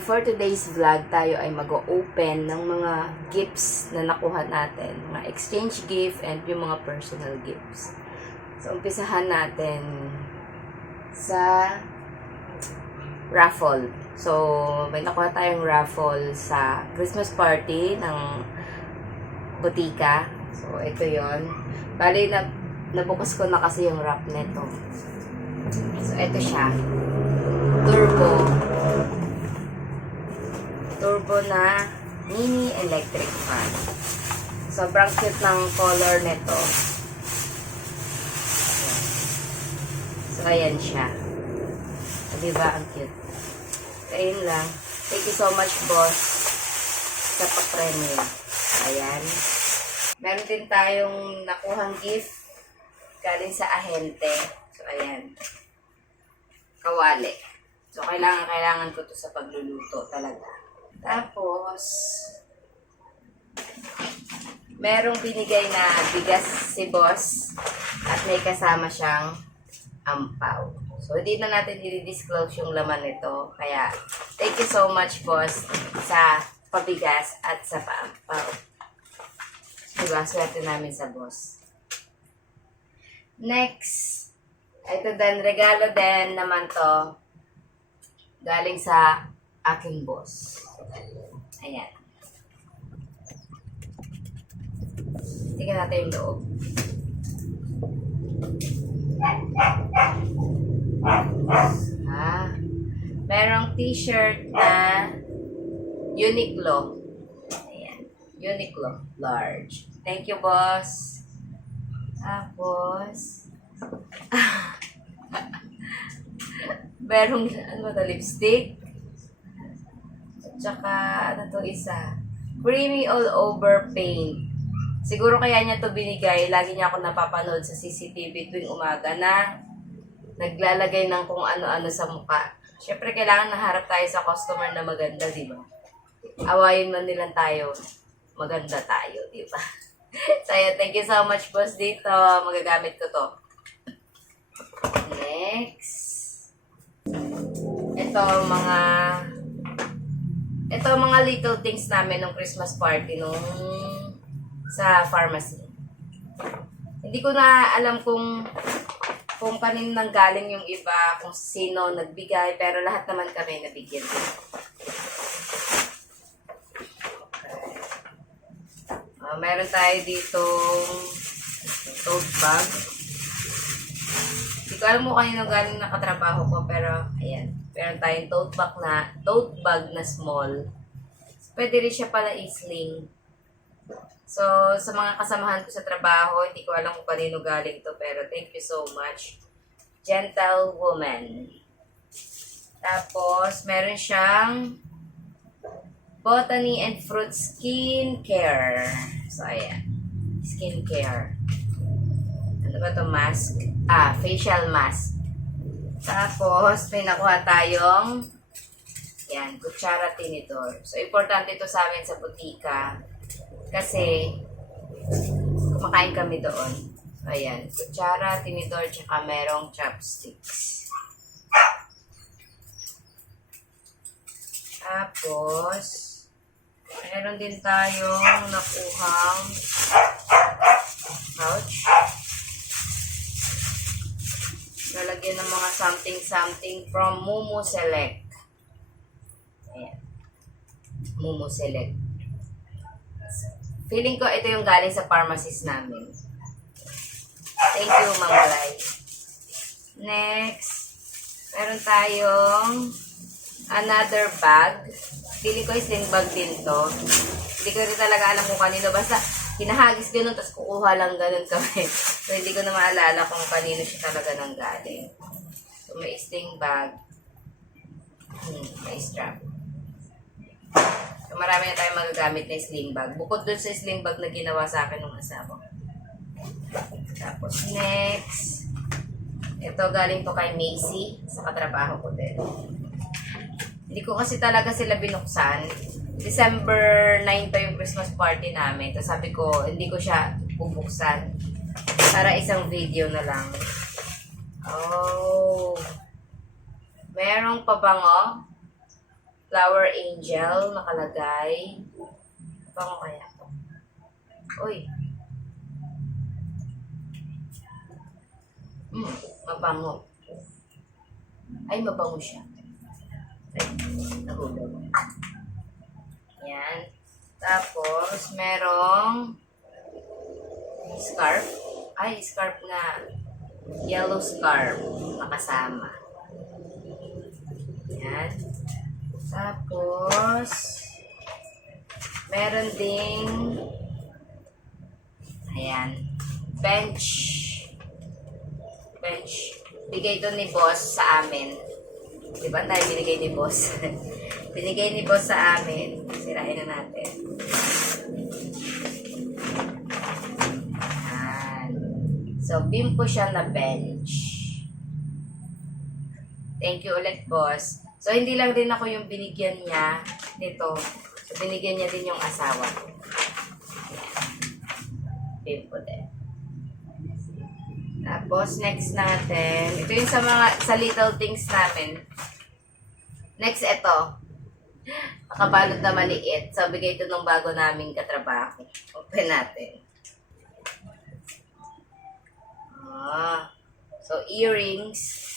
For today's vlog, tayo ay mag-open ng mga gifts na nakuha natin. Mga exchange gift and yung mga personal gifts. So, umpisahan natin sa raffle. So, may nakuha tayong raffle sa Christmas party ng butika. So, ito yon. Bali, nabukas ko na kasi yung wrap nito. So, ito siya. Turbo na mini electric fan. Sobrang cute ng color nito. So, ayan siya. Diba? Ang cute. Ayun lang. Thank you so much, boss, sa pa-premium. Ayan. Meron din tayong nakuhang gift galing sa ahente. So, ayan. Kawali. So, kailangan ko to sa pagluluto talaga. Tapos, merong binigay na bigas si boss at may kasama siyang ampaw. So, hindi na natin i-disclose yung laman nito. Kaya, thank you so much, boss, sa pabigas at sa paampaw. Diba? Swerte namin sa boss. Next, ito din, regalo din naman to. Galing sa aking boss. Ayan. Tingnan natin yung loob. Merong t-shirt na Uniqlo. Ayan. Uniqlo. Large. Thank you, boss. Tapos, merong, ano ba ito, lipstick. Tsaka, ano to isa? Creamy all over paint. Siguro kaya niya to binigay. Lagi niya ako napapanood sa CCTV tuwing umaga na naglalagay ng kung ano-ano sa mukha. Siyempre, kailangan naharap tayo sa customer na maganda, di ba? Awayin man nilang tayo. Maganda tayo, di ba? So, ayan, thank you so much, boss, dito. Magagamit ko to. Next. Ito mga little things namin nung Christmas party nung sa pharmacy. Hindi ko na alam kung kanino nang galing yung iba, kung sino nagbigay, pero lahat naman kami nabigyan. Meron tayo ditong tote bag. Hindi ko alam mo kanino galing nakatrabaho ko, pero ayan. Meron tayong tote bag na small. Pwede rin siya pala i-sling. So, sa mga kasamahan ko sa trabaho, hindi ko alam kung kanino galing to, pero thank you so much. Gentle woman. Tapos, meron siyang botany and fruit skin care. So, ayan. Skin care. Ano ba to? Mask? Facial mask. Tapos, may nakuha tayong yan, kutsara tinidor. So, importante ito sa amin sa butika kasi kumakain kami doon. So, ayan, kutsara, tinidor, tsaka merong chopsticks. Tapos, meron din tayong nakuhang pouch. Lalagyan ng mga something from Mumu Select. Ayan. Mumu Select. Feeling ko ito yung galing sa pharmacist namin. Thank you, Manglay. Next, meron tayong another bag. Feeling ko sling bag din to. Hindi ko rin talaga alam kung kanino. Basta hinahagis ganun, tapos kukuha lang ganun kami. So, hindi ko na maalala kung kanino siya talaga nang galing. So, may sling bag. May strap. So, marami na tayong magagamit na sling bag. Bukod dun sa sling bag na ginawa sa akin ng asawa. Tapos, next. Ito, galing to kay Macy. Sa katrabaho ko din. Hindi ko kasi talaga sila binuksan. December 9 pa yung Christmas party namin. Tapos sabi ko, hindi ko siya bubuksan. Para isang video na lang. Oh. Merong pabango. Flower Angel nakalagay. Bango kaya to? Uy. Mabango. Ay, mabango siya. Ay, nahulog. Yan. Tapos, merong scarf. Ay, scarf na. Yellow scarf. Nakasama. Yan. Tapos, meron ding ayan. Bench. Bigay to ni boss sa amin. Diba tayo binigay ni boss? Binigay ni boss sa amin. Sirain na natin. Ayan. So, bimpo siya na bench. Thank you ulit, boss. So, hindi lang din ako yung binigyan niya nito. So, binigyan niya din yung asawa ko. Ayan. Bimpo din. Tapos, next natin. Ito yung sa little things namin. Next, ito. Nakabalot na maliit. So, bigay ito nung bago naming katrabaho. Open natin. So, earrings.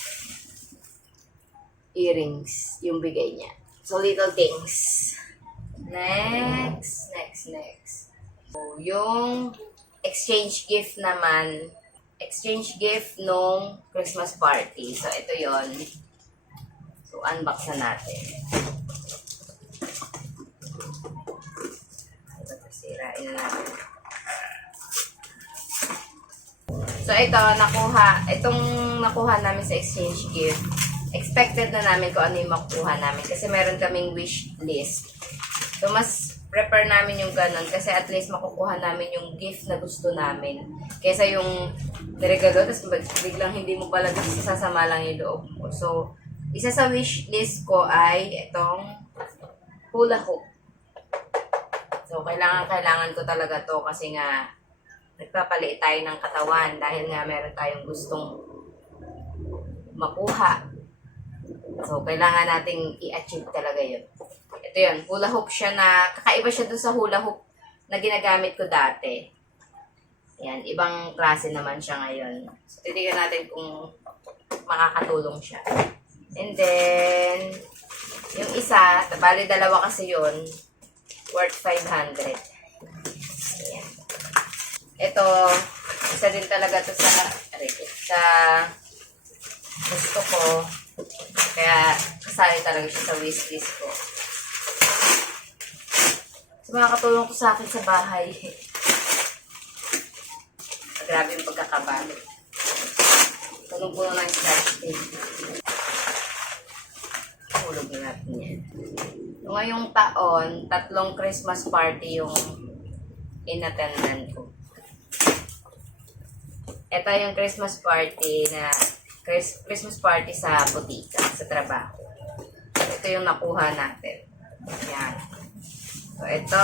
Yung bigay niya. So, little things. Next. So, yung exchange gift naman. Exchange gift nung Christmas party. So, ito yon. So, unbox na natin. Sirain na natin. So, itong nakuha namin sa exchange gift. Expected na namin kung ano yung makukuha namin. Kasi meron kaming wish list. So, mas prepare namin yung ganun. Kasi at least makukuha namin yung gift na gusto namin. Kesa yung niregalo, tapos biglang hindi mo pala gusto, sasama lang yung loob mo. So, isa sa wish list ko ay itong hula hoop. So, kailangan ko talaga to kasi nga nagpapaliit tayo ng katawan dahil nga meron tayong gustong makuha. So, kailangan nating i-achieve talaga yun. Ito yun, hula hoop siya na, kakaiba siya dun sa hula hoop na ginagamit ko dati. Yan, ibang klase naman siya ngayon. So, titignan natin kung makakatulong siya. And then, yung isa, bali dalawa kasi yun, worth 500. Ayan. Ito, isa din talaga to sa gusto ko. Kaya, kasali talaga siya sa wishlist ko. So, makakatulong to sa akin sa bahay. Grabe yung pagkakabali. Punong-puno ng scratch tape. Hulog na natin yan. Ngayong taon, 3 Christmas party yung inattendan ko. Ito yung Christmas party sa butika, sa trabaho. Ito yung nakuha natin. Yan. So, ito.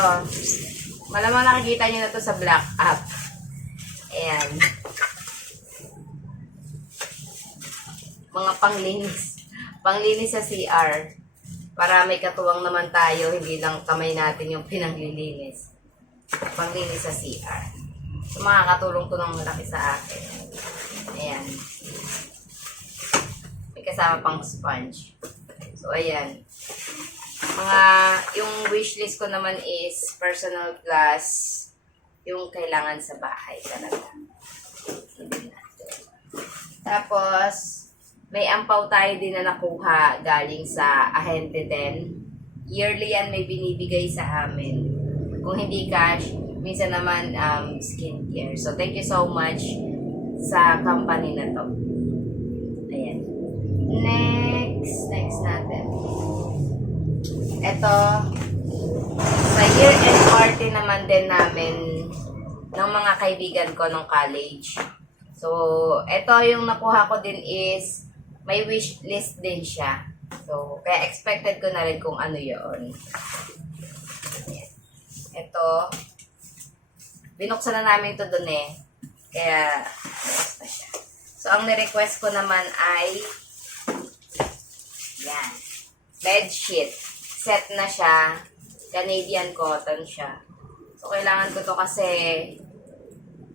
Malamang nakikita nyo na to sa Black App. Ayan. Mga panglinis. Panglinis sa CR. Para may katuwang naman tayo, hindi lang kamay natin yung pinaglilinis. Panglinis sa CR. So, makakatulong to ng malaki sa akin. Ayan. May kasama pang sponge. So, ayan. Yung wishlist ko naman is personal plus yung kailangan sa bahay talaga. Tapos, may ampaw tayo din na nakuha galing sa ahente din. Yearly yan may binibigay sa amin. Kung hindi cash, minsan naman skincare. So, thank you so much sa company na to. Ayan. Next natin. Ito, sa year-end party naman din namin ng mga kaibigan ko nung college. So, ito yung nakuha ko din is may wish list din siya. So, kaya expected ko na rin kung ano yun. Ito, binuksan na namin ito dun eh. Kaya, bukas na siya. So, ang nirequest ko naman ay yan. Bed sheet. set na siya. Canadian cotton siya. So, kailangan ko to kasi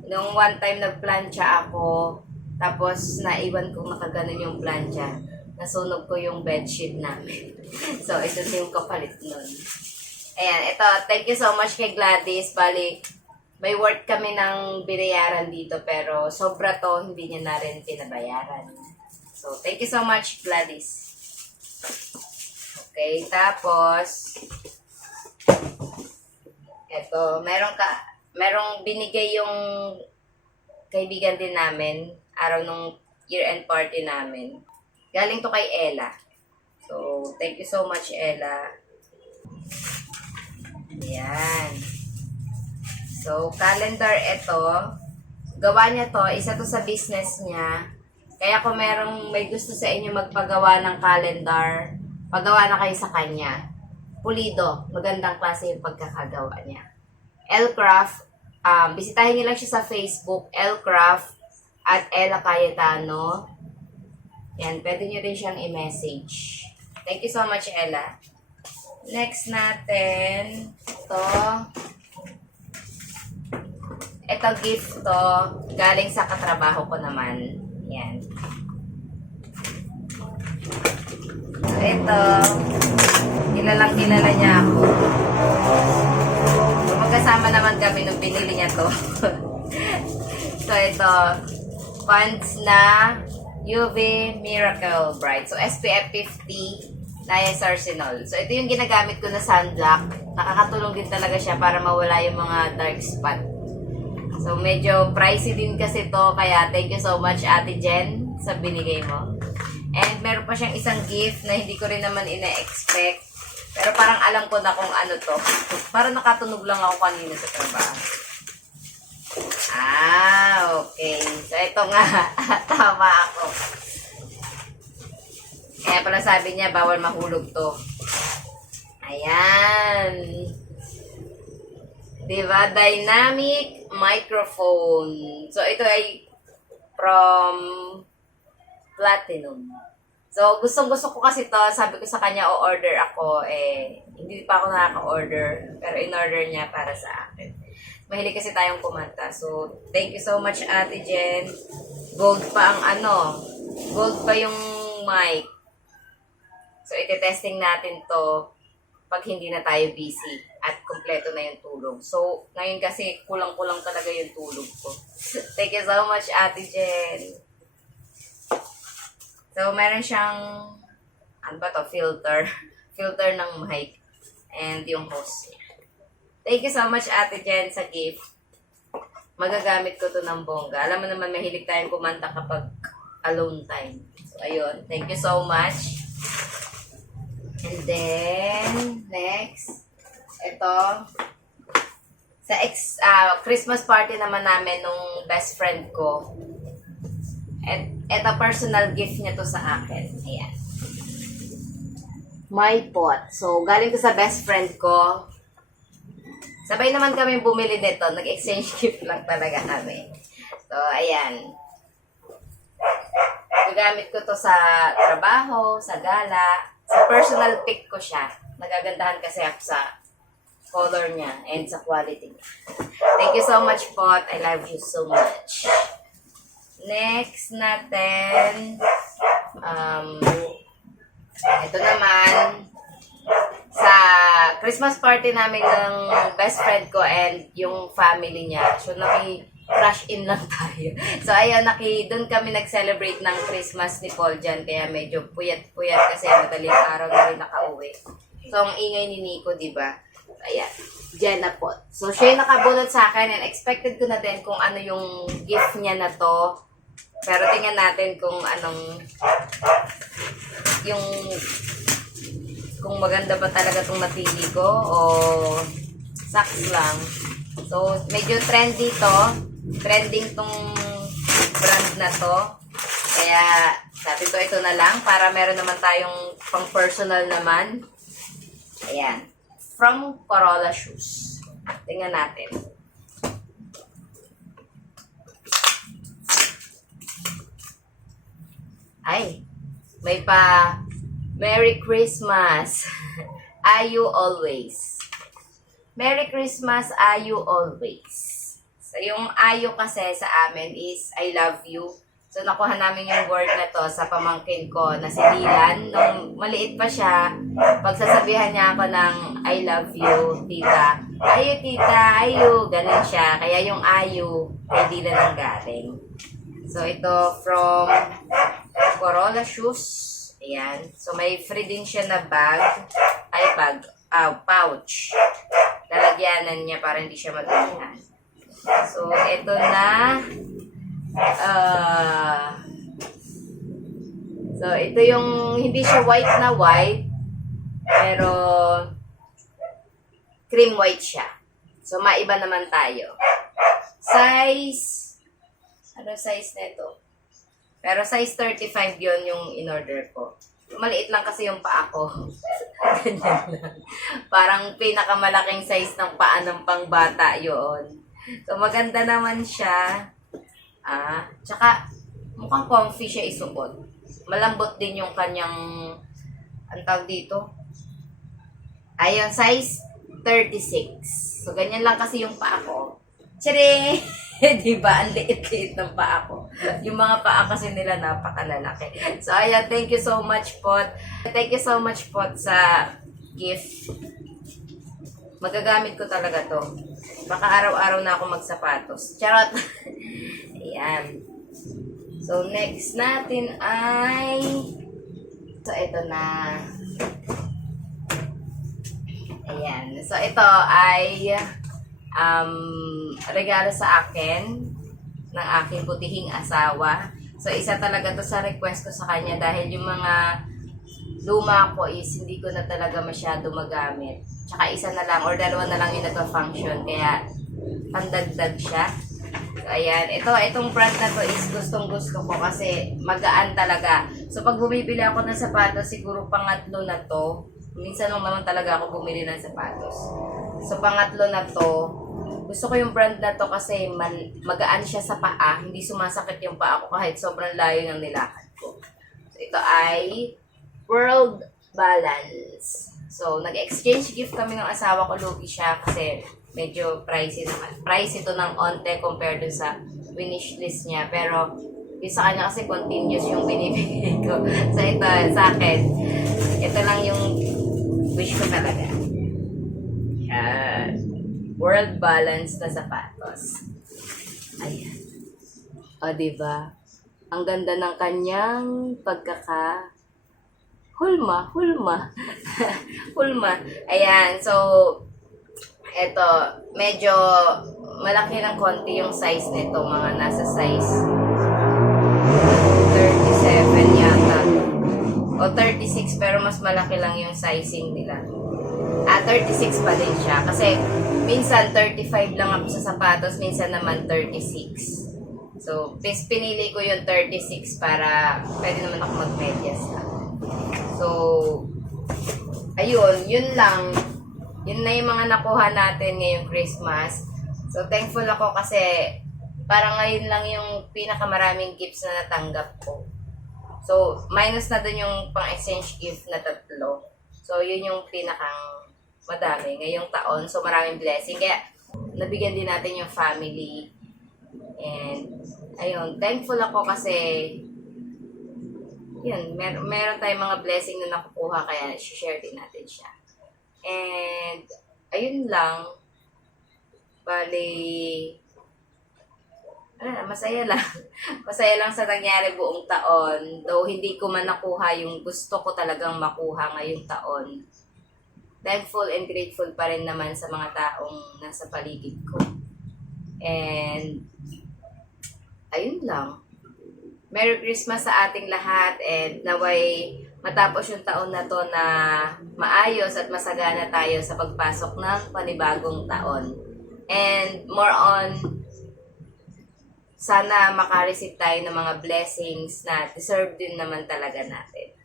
nung one time nagplancha ako, tapos naiwan kong nakaganon yung plancha. Nasunog ko yung bedsheet namin. So, ito na yung kapalit nun. Ayan, ito. Thank you so much kay Gladys. Bali, may worth kami ng binayaran dito, pero sobra to, hindi niya na rin pinabayaran. So, thank you so much, Gladys. Okay, tapos, eto, merong binigay yung kaibigan din namin, araw nung year-end party namin. Galing to kay Ella. So, thank you so much, Ella. Ayan. So, calendar ito. Gawa niya to, isa to sa business niya. Kaya kung may gusto sa inyo magpagawa ng calendar, pagawa na kayo sa kanya. Pulido. Magandang klase yung pagkakagawa niya. Elcraft. Bisitahin niyo lang siya sa Facebook. Elcraft at Ella Cayetano. Yan. Pwede niyo din siyang i-message. Thank you so much, Ella. Next natin. Ito gift to. Galing sa katrabaho ko naman. Yan. Ito, kilala niya ako. So, magkasama naman kami nung binili niya to. So, ito, pants na UV Miracle Bright. So, SPF 50, niacinamide. So, ito yung ginagamit ko na sunblock. Nakakatulong din talaga siya para mawala yung mga dark spot. So, medyo pricey din kasi to. Kaya, thank you so much, Ate Jen, sa binigay mo. And meron pa siyang isang gift na hindi ko rin naman ina-expect. Pero parang alam ko na kung ano to. Parang nakatunog lang ako kanina sa trabaho. Okay. So, ito nga. Tama ako. Kaya pala sabi niya, bawal mahulog to. Ayan. Diba? Dynamic microphone. So, ito ay from Platinum. So, gustong-gusto ko kasi to. Sabi ko sa kanya, o-order ako. Hindi pa ako nakaka-order. Pero in-order niya para sa akin. Mahilig kasi tayong kumanta. So, thank you so much, Ate Jen. Gold pa ang Gold pa yung mic. So, iti-testing natin to pag hindi na tayo busy at kumpleto na yung tulog. So, ngayon kasi kulang-kulang talaga yung tulog ko. Thank you so much, Ate Jen. So, meron siyang, filter. Filter ng mic. And yung host. Thank you so much, Ate Jen, sa gift. Magagamit ko to ng bongga. Alam mo naman, mahilig tayong kumanta kapag alone time. So, ayun. Thank you so much. And then, next, ito, sa Christmas party naman namin nung best friend ko. At ito, personal gift niya to sa akin. Ayan. My pot. So, galing to sa best friend ko. Sabay naman kami bumili nito. Nag-exchange gift lang talaga kami. So, ayan. Gagamit ko to sa trabaho, sa gala. Sa personal pick ko siya. Nagagandahan kasi ako sa color niya and sa quality niya. Thank you so much, Pot. I love you so much. Next natin, ito naman, sa Christmas party namin ng best friend ko and yung family niya. So, crush in lang tayo. So, ayun, doon kami nag-celebrate ng Christmas ni Paul dyan. Kaya medyo puyat-puyat kasi madaling araw na rin nakauwi. So, ang ingay ni Nico, diba? Ayan, dyan na po. So, siya yung nakabunot sa akin and expected ko na din kung ano yung gift niya na to. Pero tingnan natin kung kung maganda ba talaga itong napili ko o saks lang. So, medyo trendy to. Trending tong brand na to. Kaya, sabi ko ito na lang para meron naman tayong pang personal naman. Ayan. From Corolla Shoes. Tingnan natin. Ay, may pa Merry Christmas. Ayu always. Merry Christmas, Ayu always. So, yung Ayu kasi sa amin is I love you. So, nakuha namin yung word na to sa pamangkin ko na si Dylan. Nung maliit pa siya, pagsasabihan niya ako ng I love you, tita. Ayu, tita, ayu. Ganun siya. Kaya yung Ayu, kay Dylan ang galing. So, ito from Corolla Shoes. Ayan. So, may free din siya na bag. Pouch. Lalagyanan niya para hindi siya madamihan. So, ito na. So, ito yung, hindi siya white na white, pero cream white siya. So, maiba naman tayo. Size, ano size nito? Pero size 35 yon yung in-order ko. Maliit lang kasi yung paa ko. Ganyan lang. Parang pinakamalaking size ng paa ng pangbata yon. So, maganda naman siya. Tsaka, mukhang comfy siya isuot. Malambot din yung kanyang, ang tawag dito. Ayun, size 36. So, ganyan lang kasi yung paa ko. Tcharing! Diba? Ang liit-liit ng paa ko. Yung mga paa kasi nila napakalalaki. So, ayan, thank you so much po. Thank you so much po sa gift. Magagamit ko talaga to. Baka araw-araw na ako magsapatos. Charot! Ayan. So, next natin ay... So, ito na. Ayan. So, ito ay regalo sa akin ng aking butihing asawa. So, isa talaga to sa request ko sa kanya dahil yung mga luma ko is hindi ko na talaga masyado magamit. Tsaka isa na lang or dalawa na lang yung nagpa-function. Kaya, pandagdag siya. So, ayan. Itong brand na to is gustong-gusto ko kasi magaan talaga. So, pag bumibili ako ng sapatos, siguro pangatlo na to. Minsan lang naman talaga ako bumili ng sapatos. So, pangatlo na to. Gusto ko yung brand na to kasi magaan siya sa paa. Hindi sumasakit yung paa ko kahit sobrang layo ng nilakad ko. So, ito ay World Balance. So, nag-exchange gift kami ng asawa ko. Lugi siya kasi medyo pricey naman. Price ito ng onte compared dun sa winish list niya. Pero, yung sa kanya kasi continuous yung binibigay ko. So, ito sa akin. Ito lang yung wish ko talaga. Yan. World Balance na sapatos. Ayan. O, diba? Ang ganda ng kanyang hulma. Hulma. Ayan. So, eto, medyo malaki ng konti yung size nito. Mga nasa size 37 yata. O 36, pero mas malaki lang yung sizing nila. 36 pa din siya. Kasi, minsan 35 lang ako sa sapatos, minsan naman 36. So, pinili ko yung 36 para pwede naman ako mag-medyas. So, ayun, yun lang. Yun na yung mga nakuha natin ngayong Christmas. So, thankful ako kasi parang ngayon lang yung pinakamaraming gifts na natanggap ko. So, minus na dun yung pang-exchange gift na 3. So, yun yung pinakang madami ngayong taon. So, maraming blessing. Kaya, nabigyan din natin yung family. And, ayun, thankful ako kasi, yun, meron tayong mga blessing na nakukuha kaya share din natin siya. And, ayun lang. Bali, masaya lang. Masaya lang sa nangyari buong taon. Though hindi ko man nakuha yung gusto ko talagang makuha ngayong taon. Thankful and grateful pa rin naman sa mga taong nasa paligid ko. And, ayun lang. Merry Christmas sa ating lahat and naway matapos yung taon na to na maayos at masagana tayo sa pagpasok ng panibagong taon. And more on, sana makareceive tayo ng mga blessings na deserve din naman talaga natin.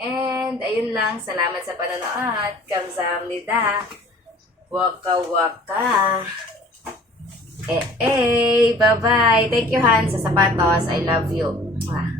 And ayun lang, salamat sa panonood. Kamsahamnida. Waka waka. Bye-bye. Thank you, Han, sa sapatos. I love you. Mwah.